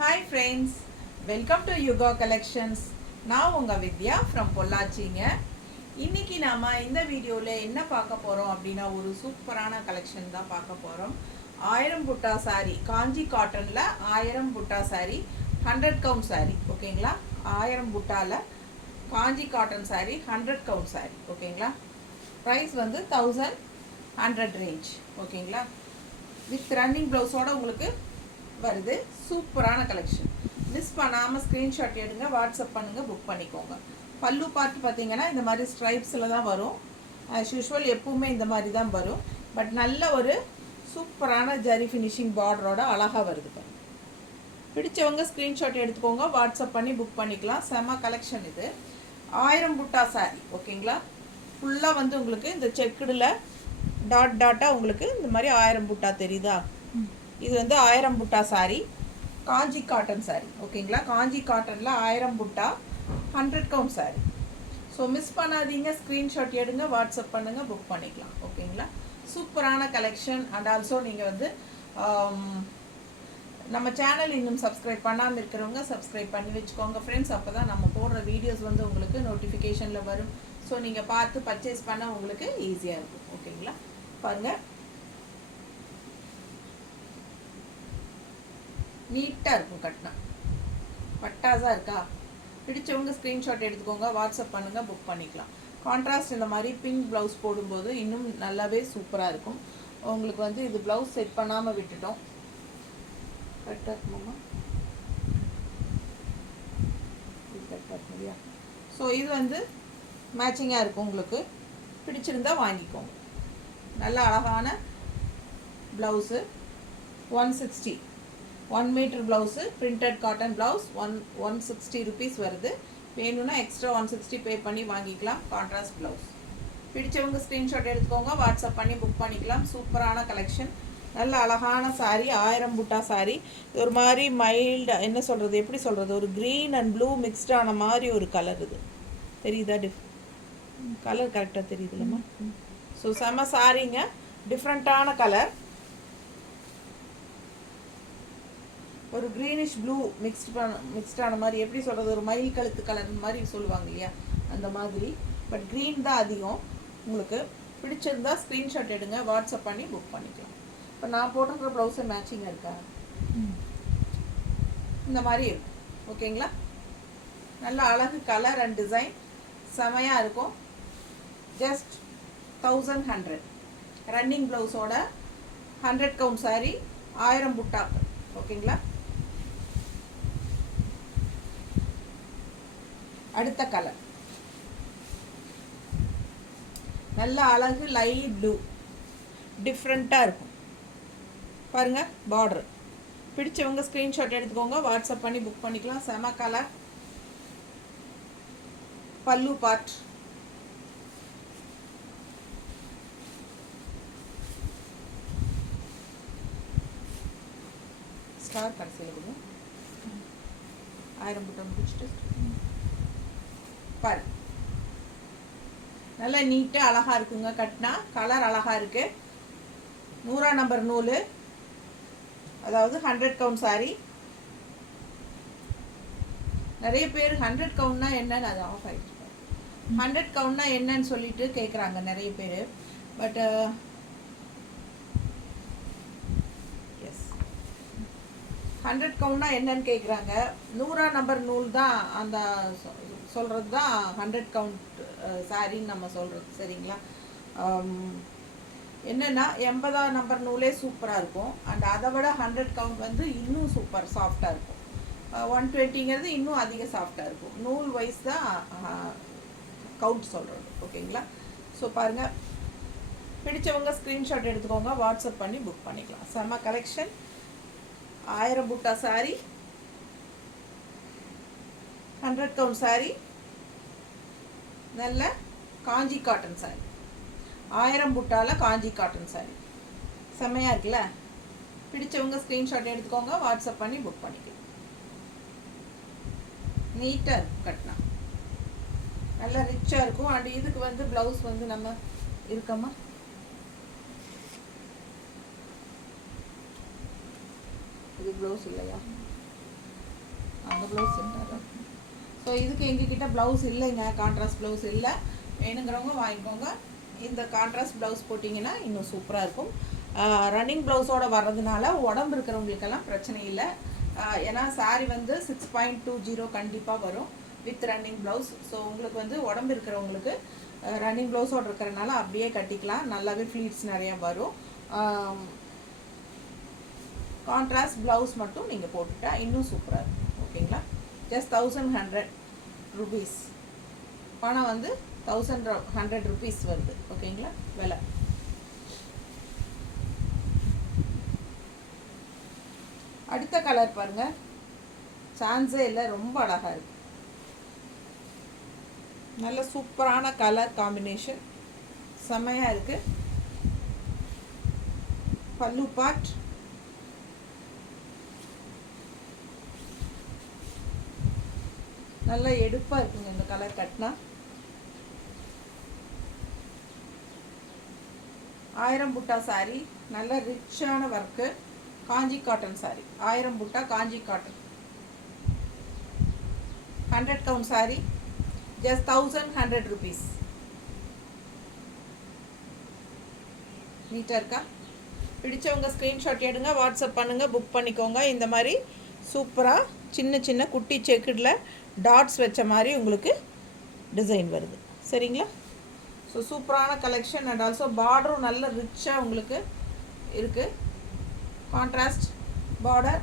Hi friends, welcome to Yuga Collections. நான் உங்க வித்யா from பொள்ளாச்சிங்க. இன்னைக்கு நாம இந்த வீடியோல என்ன பார்க்க போறோம் அப்படின்னா ஒரு சூப்பரான கலெக்ஷன் தான் பார்க்க போறோம். 1000 புட்டா சாரி, காஞ்சி காட்டன்ல 1000 புட்டா சாரி, 100 கவுண்ட் சாரி, ஓகேங்களா? 1000 புட்டால காஞ்சி காட்டன் சாரி, 100 கவுண்ட் சாரி, ஓகேங்களா? பிரைஸ் வந்து 1100 ரேஞ்ச், ஓகேங்களா? வித் ரன்னிங் ப்ளவுஸோட உங்களுக்கு வருது. சூப்பரான கலெக்ஷன். மிஸ் பண்ணாமல் ஸ்க்ரீன்ஷாட் எடுங்க, வாட்ஸ்அப் பண்ணுங்கள், புக் பண்ணிக்கோங்க. பல்லு பார்த்து பார்த்தீங்கன்னா இந்த மாதிரி ஸ்ட்ரைப்ஸில் தான் வரும். ஆஸ் யூஷுவல் எப்பவுமே இந்த மாதிரி தான் வரும். பட் நல்ல ஒரு சூப்பரான ஜரி ஃபினிஷிங் பார்டரோட அழகாக வருது பாருங்க. பிடிச்சவங்க ஸ்க்ரீன்ஷாட் எடுத்துக்கோங்க, வாட்ஸ்அப் பண்ணி புக் பண்ணிக்கலாம். செம கலெக்ஷன் இது. 1000 புட்டா சாரி, ஓகேங்களா? ஃபுல்லாக வந்து உங்களுக்கு இந்த செக்குடில் டாட்டாக உங்களுக்கு இந்த மாதிரி 1000 புட்டா தெரியுதா? இது வந்து 1000 புட்டா சாரி, காஞ்சி காட்டன் சாரி, ஓகேங்களா? காஞ்சி காட்டனில் 1000 புட்டா 100 கவுண்ட் சாரி. ஸோ மிஸ் பண்ணாதீங்க, ஸ்க்ரீன்ஷாட் எடுங்க, வாட்ஸ்அப் பண்ணுங்கள், புக் பண்ணிக்கலாம், ஓகேங்களா? சூப்பரான கலெக்ஷன். அண்ட் ஆல்சோ நீங்கள் வந்து நம்ம சேனல் இன்னும் சப்ஸ்கிரைப் பண்ணாமல் இருக்கிறவங்க சப்ஸ்கிரைப் பண்ணி வச்சுக்கோங்க ஃப்ரெண்ட்ஸ். அப்போ தான் நம்ம போடுற வீடியோஸ் வந்து உங்களுக்கு நோட்டிஃபிகேஷனில் வரும். ஸோ நீங்கள் பார்த்து பர்ச்சேஸ் பண்ண உங்களுக்கு ஈஸியாக இருக்கும், ஓகேங்களா? பாருங்கள், நீட்டாக இருக்கும், கட்டினா பட்டாஸாக இருக்கா? பிடிச்சவங்க ஸ்க்ரீன்ஷாட் எடுத்துக்கோங்க, வாட்ஸ்அப் பண்ணுங்கள், புக் பண்ணிக்கலாம். கான்ட்ராஸ்ட் இந்த மாதிரி பிங்க் ப்ளவுஸ் போடும்போது இன்னும் நல்லாவே சூப்பராக இருக்கும். உங்களுக்கு வந்து இது ப்ளவுஸ் செட் பண்ணாமல் விட்டுட்டோம். கரெக்டாக இருக்குமாம்மா? இது கரெக்டாக இருக்கும் இல்லையா? ஸோ இது வந்து மேட்சிங்காக இருக்கும். உங்களுக்கு பிடிச்சிருந்தா வாங்கிக்கோங்க. நல்ல அழகான blouse. 160 1 metre blouse, printed cotton blouse. 160 rupees வருது. வேணும்னா எக்ஸ்ட்ரா 160 பே பண்ணி வாங்கிக்கலாம். Contrast blouse. பிடிச்சவங்க ஸ்க்ரீன்ஷாட் எடுத்துக்கோங்க, வாட்ஸ்அப் பண்ணி புக் பண்ணிக்கலாம். சூப்பரான கலெக்ஷன். நல்ல அழகான சாரீ, 1000 புட்டா சாரீ. ஒரு மாதிரி மைல்டு, என்ன சொல்கிறது, எப்படி சொல்கிறது, ஒரு க்ரீன் அண்ட் ப்ளூ மிக்ஸ்டான மாதிரி ஒரு கலர். இது தெரியுதா? கலர் கரெக்டாக தெரியுது இல்லைம்மா? ஸோ செம்ம சாரீங்க, டிஃப்ரெண்ட்டான கலர். ஒரு க்ரீனிஷ் ப்ளூ மிக்ஸ்டான மாதிரி, எப்படி சொல்கிறது, ஒரு மயில் கழுத்து கலர் மாதிரி சொல்லுவாங்க இல்லையா, அந்த மாதிரி. பட் க்ரீன் தான் அதிகம். உங்களுக்கு பிடிச்சிருந்தா ஸ்க்ரீன்ஷாட் எடுங்க, வாட்ஸ்அப் பண்ணி புக் பண்ணிக்கலாம். இப்போ நான் போட்டிருக்கிற ப்ளவுஸை மேட்சிங்காக இருக்கா? இந்த மாதிரி இருக்கும், ஓகேங்களா? நல்ல அழகு கலர் அண்ட் டிசைன் செமையாக இருக்கும். ஜஸ்ட் 1100 ரன்னிங் ப்ளவுஸோட 100 கவுண்ட் சாரி, 1000 புட்டா, ஓகேங்களா? அடுத்த கலர் நல்ல அழகு லைட் ப்ளூ, டிஃப்ரெண்ட்டாக இருக்கும் பாருங்க. பார்டர் பிடிச்சவங்க ஸ்க்ரீன்ஷாட் எடுத்துக்கோங்க, வாட்ஸ்அப் பண்ணி புக் பண்ணிக்கலாம். செம கலர். பல்லு பார்ட் ஸ்டார் கடைசியில் கொடுங்க. 1000 புட்டம் முடிச்சுட்டு பாரு. நல்லா நீட்டாக அழகாக இருக்குங்க. கட்டினா கலர் அழகாக இருக்குது. 100 நம்பர் நூல், அதாவது 100 கவுண்ட் சாரி. நிறைய பேர் 100 கவுண்ட்னா என்னன்னு, அது ஆஃப் ஆகிடுச்சு. 100 கவுண்ட்னா என்னன்னு சொல்லிட்டு கேட்குறாங்க நிறைய பேர். பட் எஸ், 100 கவுண்ட்னா என்னன்னு கேட்குறாங்க. 100 நம்பர் நூல் தான் அந்த சொல்கிறது தான் 100 கவுண்ட் சாரின்னு நம்ம சொல்கிறது, சரிங்களா? என்னென்னா 80 நம்பர் நூலே சூப்பராக இருக்கும். அண்ட் அதை விட 100 கவுண்ட் வந்து இன்னும் சூப்பர் சாஃப்டாக இருக்கும். 120ங்கிறது இன்னும் அதிக சாஃப்டாக இருக்கும். நூல் வைஸ் தான் கவுண்ட் சொல்கிறது, ஓகேங்களா? ஸோ பாருங்கள், பிடிச்சவங்க ஸ்க்ரீன்ஷாட் எடுத்துக்கோங்க, வாட்ஸ்அப் பண்ணி புக் பண்ணிக்கலாம். செம்ம கலெக்ஷன். 1000 புட்டா சாரி, 100 கவுண்ட் சாரி, நல்ல காஞ்சி காட்டன் சாரி. 1000 புட்டால காஞ்சி காட்டன் சாரி செம்மையாக இருக்குல்ல? பிடிச்சவங்க ஸ்க்ரீன்ஷாட் எடுத்துக்கோங்க, வாட்ஸ்அப் பண்ணி புக் பண்ணிக்கலாம். நீட்டாக இருக்கும், கட்டினா நல்லா ரிச்சாக இருக்கும். அண்ட் இதுக்கு வந்து ப்ளவுஸ் வந்து நம்ம இருக்கமா, இது ப்ளவுஸ் இல்லையா? அந்த ப்ளவுஸ் சென்டர். ஸோ இதுக்கு எங்ககிட்ட ப்ளவுஸ் இல்லைங்க, கான்ட்ராஸ்ட் ப்ளவுஸ் இல்லை. வேணுங்கிறவங்க வாங்கிக்கோங்க. இந்த கான்ட்ராஸ்ட் ப்ளவுஸ் போட்டிங்கன்னா இன்னும் சூப்பராக இருக்கும். ரன்னிங் ப்ளவுஸோடு வர்றதுனால உடம்பு இருக்கிறவங்களுக்கெல்லாம் பிரச்சனை இல்லை. ஏன்னா சாரீ வந்து 6.20 கண்டிப்பாக வரும் வித் ரன்னிங் ப்ளவுஸ். ஸோ உங்களுக்கு வந்து உடம்பு இருக்கிறவங்களுக்கு ரன்னிங் ப்ளவுஸோடு இருக்கிறனால அப்படியே கட்டிக்கலாம். நல்லாவே ஃப்ளீட்ஸ் நிறையா வரும். கான்ட்ராஸ்ட் ப்ளவுஸ் மட்டும் நீங்கள் போட்டுட்டா இன்னும் சூப்பராக இருக்கும். ஓகேங்களா? Just 1100 rupees. பணம் வந்து 1100 rupees வருது. ஓகேங்களா? விலை. அடுத்த கலர் பாருங்கள், சான்ஸே இல்லை, ரொம்ப அழகாக இருக்குது. நல்ல சூப்பரான கலர் காம்பினேஷன், செம்மையாக இருக்குது. பல்லு பார்ட், நல்லா எடுப்பாக இருக்குங்க இந்த கலர் கட்டினா. 1000 புட்டா சாரி, நல்ல ரிச்சான ஒர்க்கு, காஞ்சி cotton sari. 1000 butta Kanchi cotton, 100 count sari, just 1100 rupees. நீட்டாக இருக்கா? பிடிச்சவங்க ஸ்க்ரீன்ஷாட் எடுங்க, வாட்ஸ்அப் பண்ணுங்கள், புக் பண்ணிக்கோங்க. இந்த மாதிரி சூப்பராக சின்ன சின்ன குட்டி செக்குடில் டாட்ஸ் வச்ச மாதிரி உங்களுக்கு டிசைன் வருது. சரிங்களா? ஸோ சூப்பரான கலெக்ஷன். அண்ட் ஆல்சோ பார்டரும் நல்ல ரிச்சாக உங்களுக்கு இருக்குது. கான்ட்ராஸ்ட் பார்டர்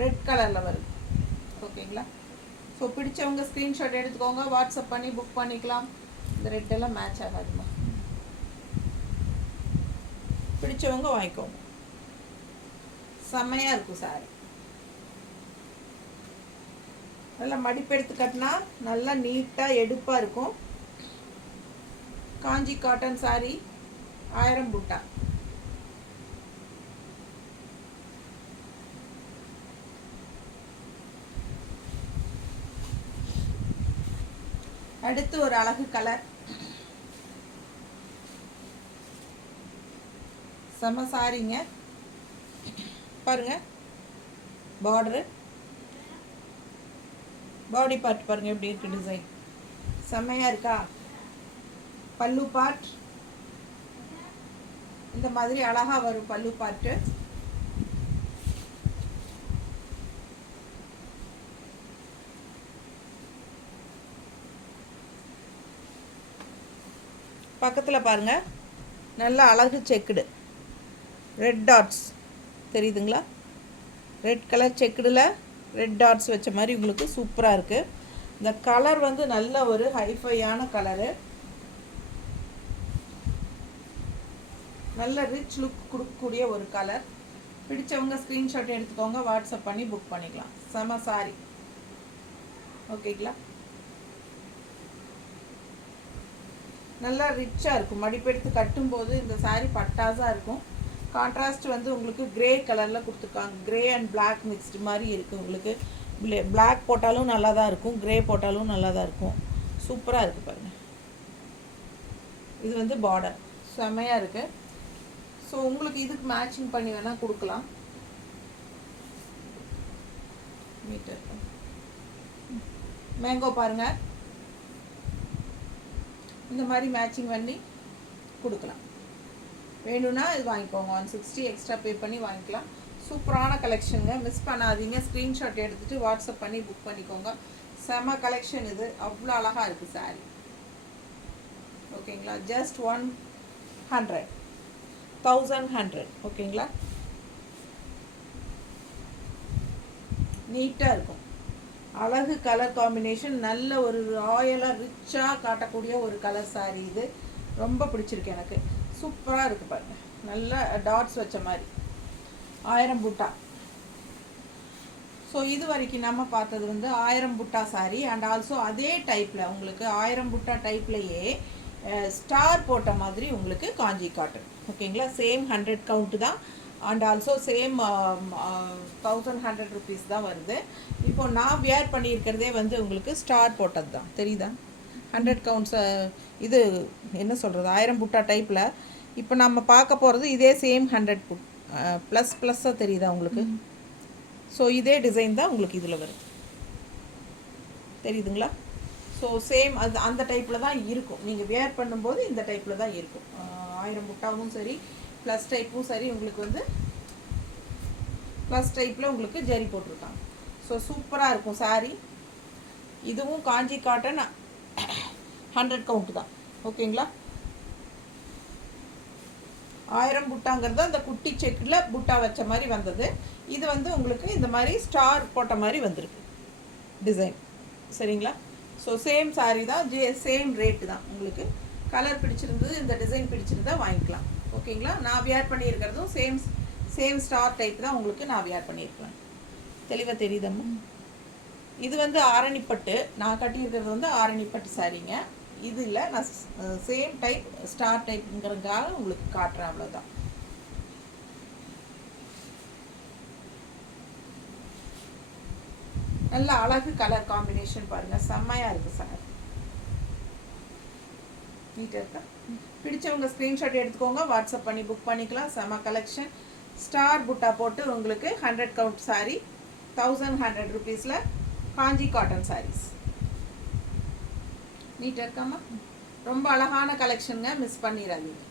ரெட் கலரில் வருது. ஓகேங்களா? ஸோ பிடிச்சவங்க ஸ்க்ரீன்ஷாட் எடுத்துக்கோங்க, வாட்ஸ்அப் பண்ணி புக் பண்ணிக்கலாம். இந்த ரெட்டெல்லாம் மேட்ச் ஆகாதுமா, பிடிச்சவங்க வாங்கிக்கோங்க. செம்மையாக இருக்கும் சாரி. நல்லா மடிப்பெடுத்து கட்டினா நல்லா நீட்டாக எடுப்பாக இருக்கும். காஞ்சி காட்டன் சாரி, 1000 புட்டா. அடுத்து ஒரு அழகு கலர், செம சாரிங்க. பாருங்க, பார்டரு, பாடி பார்ட் பாருங்க எப்படி இருக்கு டிசைன், செம்மையாக இருக்கா? பல்லு பார்ட் இந்த மாதிரி அழகாக வரும். பல்லு பார்ட்டு பக்கத்தில் பாருங்கள், நல்ல அழகு செக்குடு ரெட் டாட்ஸ் தெரியுதுங்களா? ரெட் கலர் செக்குடில் ரெட் டாட்ஸ் வச்ச மாதிரி உங்களுக்கு சூப்பராக இருக்குது. இந்த கலர் வந்து நல்ல ஒரு ஹைஃபையான கலரு, நல்ல ரிச் லுக் கொடுக்கக்கூடிய ஒரு கலர். பிடிச்சவங்க ஸ்க்ரீன்ஷாட் எடுத்துக்கோங்க, வாட்ஸ்அப் பண்ணி புக் பண்ணிக்கலாம். செம சாரி. ஓகேங்களா? நல்லா ரிச்சாக இருக்கும். மடிப்பெடுத்து கட்டும்போது இந்த சாரீ பட்டாஸாக இருக்கும். கான்ட்ராஸ்ட் வந்து உங்களுக்கு கிரே கலரில் கொடுத்துருக்காங்க. கிரே அண்ட் பிளாக் மிக்ஸ்டு மாதிரி இருக்குது. உங்களுக்கு பிளாக் போட்டாலும் நல்லா தான் இருக்கும், கிரே போட்டாலும் நல்லா தான் இருக்கும். சூப்பராக இருக்குது பாருங்கள். இது வந்து பார்டர் செம்மையாக இருக்குது. ஸோ உங்களுக்கு இதுக்கு மேட்சிங் பண்ணி வேணால் கொடுக்கலாம். மீட்டர் மேங்கோ பாருங்கள், இந்த மாதிரி மேட்சிங் பண்ணி கொடுக்கலாம். வேணும்னா இது வாங்கிக்கோங்க, 160 எக்ஸ்ட்ரா பே பண்ணி வாங்கிக்கலாம். சூப்பரான கலெக்ஷனுங்க, மிஸ் பண்ணாதீங்க. ஸ்க்ரீன்ஷாட் எடுத்துகிட்டு வாட்ஸ்அப் பண்ணி புக் பண்ணிக்கோங்க. செம கலெக்ஷன் இது, அவ்வளோ அழகாக இருக்குது சாரீ. ஓகேங்களா? ஜஸ்ட் 1100. ஓகேங்களா? நீட்டாக இருக்கும். அழகு கலர் காம்பினேஷன், நல்ல ஒரு ராயலாக ரிச்சாக காட்டக்கூடிய ஒரு கலர் சாரீ இது. ரொம்ப பிடிச்சிருக்கு எனக்கு. சூப்பராக இருக்குது பாருங்கள், நல்ல டாட்ஸ் வச்ச மாதிரி. 1000 புட்டா. ஸோ இது வரைக்கும் நம்ம பார்த்தது வந்து 1000 புட்டா சாரீ. அண்ட் ஆல்சோ அதே டைப்பில் உங்களுக்கு 1000 புட்டா டைப்லையே ஸ்டார் போட்ட மாதிரி உங்களுக்கு காஞ்சி காட்டன். ஓகேங்களா? சேம் 100 கவுண்ட்டு தான். அண்ட் ஆல்சோ சேம் 1100 rupees தான் வருது. இப்போது நான் வியர் பண்ணியிருக்கிறதே வந்து உங்களுக்கு ஸ்டார் போட்டது தான், தெரியுதா? 100 கவுண்ட்ஸ். இது என்ன சொல்கிறது, 1000 புட்டா டைப்பில். இப்போ நம்ம பார்க்க போகிறது இதே சேம் 100 ப்ளஸ்ஸாக தெரியுதா உங்களுக்கு? ஸோ இதே டிசைன் தான் உங்களுக்கு இதில் வருது. தெரியுதுங்களா? ஸோ சேம் அது அந்த டைப்பில் தான் இருக்கும். நீங்கள் வேர் பண்ணும்போது இந்த டைப்பில் தான் இருக்கும். 1000 புட்டாவும் சரி, ப்ளஸ் டைப்பும் சரி, உங்களுக்கு வந்து ப்ளஸ் டைப்பில் உங்களுக்கு ஜரி போட்டிருக்காங்க. ஸோ சூப்பராக இருக்கும் சாரீ. இதுவும் காஞ்சி காட்டன் 100 கவுண்ட் தான். ஓகேங்களா? 1000 புட்டாங்கிறது அந்த குட்டி செக்கில் புட்டா வச்ச மாதிரி வந்தது. இது வந்து உங்களுக்கு இந்த மாதிரி ஸ்டார் போட்ட மாதிரி வந்திருக்கு டிசைன். சரிங்களா? ஸோ சேம் சாரீ தான், சேம் ரேட்டு தான். உங்களுக்கு கலர் பிடிச்சிருந்தது, இந்த டிசைன் பிடிச்சிருந்தா வாங்கிக்கலாம். ஓகேங்களா? நான் வியர் பண்ணியிருக்கிறதும் சேம் ஸ்டார் டைப் தான் உங்களுக்கு நான் வியர் பண்ணியிருக்கலாம். தெளிவாக தெரியுதம்மா? இது வந்து ஆரணிப்பட்டு, நான் கட்டியிருக்கிறது வந்து ஆரணிப்பட்டு சாரீங்க. இது இல்லை, நான் சேம் டைப் ஸ்டார் டைப்புங்கிறதுக்காக உங்களுக்கு காட்டுறேன், அவ்வளோதான். நல்ல அழகு கலர் காம்பினேஷன் பாருங்கள், செம்மையாக இருக்குது சார். நீட்டாக இருக்கா? பிடிச்சவங்க ஸ்க்ரீன்ஷாட் எடுத்துக்கோங்க, வாட்ஸ்அப் பண்ணி புக் பண்ணிக்கலாம். செம்ம கலெக்ஷன். ஸ்டார் புட்டா போட்டு உங்களுக்கு 100 கவுண்ட் சாரீ 1100 ருபீஸில் காஞ்சி காட்டன் சாரீஸ். நீட்டாக இருக்காமா? ரொம்ப அழகான கலெக்ஷனுங்க, மிஸ் பண்ணிடாதீங்க.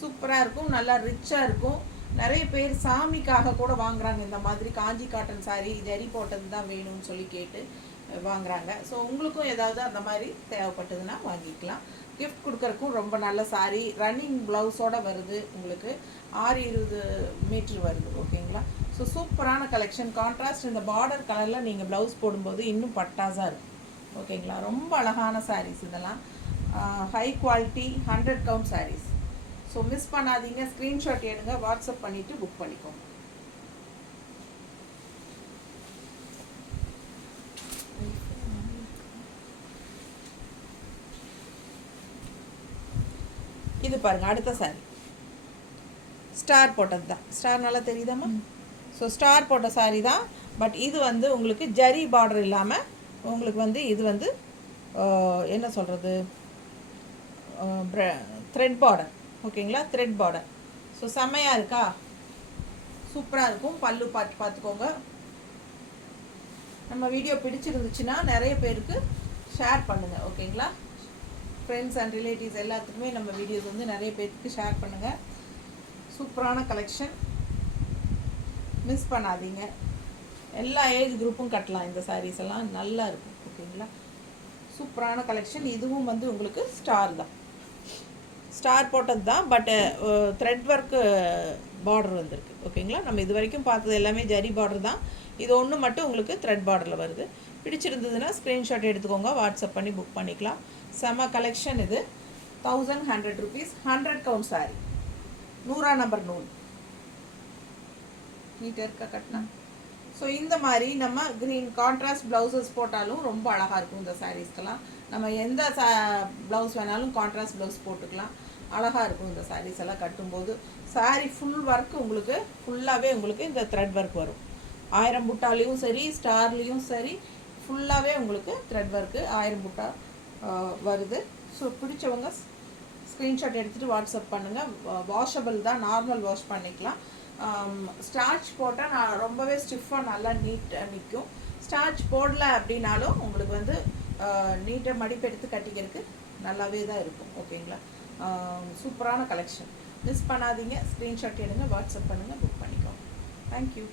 சூப்பராக இருக்கும், நல்லா ரிச்சாக இருக்கும். நிறைய பேர் சாமிக்காக கூட வாங்குறாங்க. இந்த மாதிரி காஞ்சி காட்டன் சாரீ ஜரி போட்டது தான் வேணும்னு சொல்லி கேட்டு வாங்குறாங்க. ஸோ உங்களுக்கும் ஏதாவது அந்த மாதிரி தேவைப்பட்டதுன்னா வாங்கிக்கலாம். கிஃப்ட் கொடுக்குறக்கும் ரொம்ப நல்ல சாரீ. ரன்னிங் ப்ளவுஸோடு வருது, உங்களுக்கு 620 மீட்ரு வருது. ஓகேங்களா? ஸோ சூப்பரான கலெக்ஷன். கான்ட்ராஸ்ட் இந்த பார்டர் கலரில் நீங்கள் ப்ளவுஸ் போடும்போது இன்னும் பட்டாஸாக இருக்கும். ஓகேங்களா? ரொம்ப அழகான சாரீஸ் இதெல்லாம். High quality 100 count saris. So miss பண்ணாதீங்க, ஸ்க்ரீன்ஷாட் எடுங்க, வாட்ஸ்அப் பண்ணிவிட்டு புக் பண்ணிக்கோங்க. இது பாருங்கள், அடுத்த சாரீ ஸ்டார் போட்டது தான். ஸ்டார் நல்லா தெரியுதாம்மா? ஸோ ஸ்டார் போட்ட சாரீ தான். பட் இது வந்து உங்களுக்கு ஜரி பார்டர் இல்லாமல் உங்களுக்கு வந்து இது வந்து என்ன சொல்கிறது, த்ரெட் பார்டர். ஓகேங்களா? Thread border. ஸோ செம்மையாக இருக்கா? சூப்பராக இருக்கும். பல்லு பார்த்துக்கோங்க. நம்ம வீடியோ பிடிச்சிருந்துச்சுன்னா நிறைய பேருக்கு ஷேர் பண்ணுங்கள். ஓகேங்களா? ஃப்ரெண்ட்ஸ் அண்ட் ரிலேட்டிவ்ஸ் எல்லாத்துக்குமே நம்ம வீடியோஸ் வந்து நிறைய பேருக்கு ஷேர் பண்ணுங்கள். சூப்பரான கலெக்ஷன், மிஸ் பண்ணாதீங்க. எல்லா ஏஜ் குரூப்பும் கட்டலாம் இந்த சாரீஸ் எல்லாம், நல்லா இருக்கும். ஓகேங்களா? சூப்பரான கலெக்ஷன். இதுவும் வந்து உங்களுக்கு ஸ்டார் தான், ஸ்டார் போட்டது தான். பட் த்ரெட் ஒர்க்கு பார்டர் வந்திருக்கு. ஓகேங்களா? நம்ம இது வரைக்கும் பார்த்தது எல்லாமே ஜரி பார்டர் தான். இது ஒன்று மட்டும் உங்களுக்கு த்ரெட் பார்டரில் வருது. பிடிச்சிருந்ததுன்னா ஸ்க்ரீன்ஷாட் எடுத்துக்கோங்க, வாட்ஸ்அப் பண்ணி புக் பண்ணிக்கலாம். செம கலெக்ஷன் இது. 1100 ருபீஸ், 100 கவுண்ட் சாரீ, 100 நம்பர் நூல். நீட்டாக இருக்கா கட்டினா? ஸோ இந்த மாதிரி நம்ம க்ரீன் கான்ட்ராஸ்ட் ப்ளவுசஸ் போட்டாலும் ரொம்ப அழகாக இருக்கும் இந்த சாரீஸ்க்கெல்லாம். நம்ம எந்த ப்ளவுஸ் வேணாலும் கான்ட்ராஸ்ட் ப்ளவுஸ் போட்டுக்கலாம், அழகாக இருக்கும் இந்த சாரீஸ் எல்லாம் கட்டும்போது. சாரீ ஃபுல் ஒர்க் உங்களுக்கு ஃபுல்லாகவே உங்களுக்கு இந்த த்ரெட் ஒர்க் வரும். 1000 புட்டாலையும் சரி, ஸ்டார்லேயும் சரி, ஃபுல்லாகவே உங்களுக்கு த்ரெட் ஒர்க்கு 1000 புட்டா வருது. ஸோ பிடிச்சவங்க ஸ்க்ரீன்ஷாட் எடுத்துகிட்டு வாட்ஸ்அப் பண்ணுங்கள். வாஷபிள் தான், நார்மல் வாஷ் பண்ணிக்கலாம். ஸ்டார்ச் போட்டால் நான் ரொம்பவே ஸ்டிஃபாக நல்லா நீட்டாக நிற்கும். ஸ்டார்ச் போடல அப்படின்னாலும் உங்களுக்கு வந்து நீட்டாக மடிப்பெடுத்து கட்டிக்கிறதுக்கு நல்லாவே தான் இருக்கும். ஓகேங்களா? சூப்பரான கலெக்ஷன், மிஸ் பண்ணாதீங்க. ஸ்க்ரீன்ஷாட் எடுங்க, வாட்ஸ்அப் பண்ணுங்கள், புக் பண்ணிக்கோங்க. தேங்க்யூ.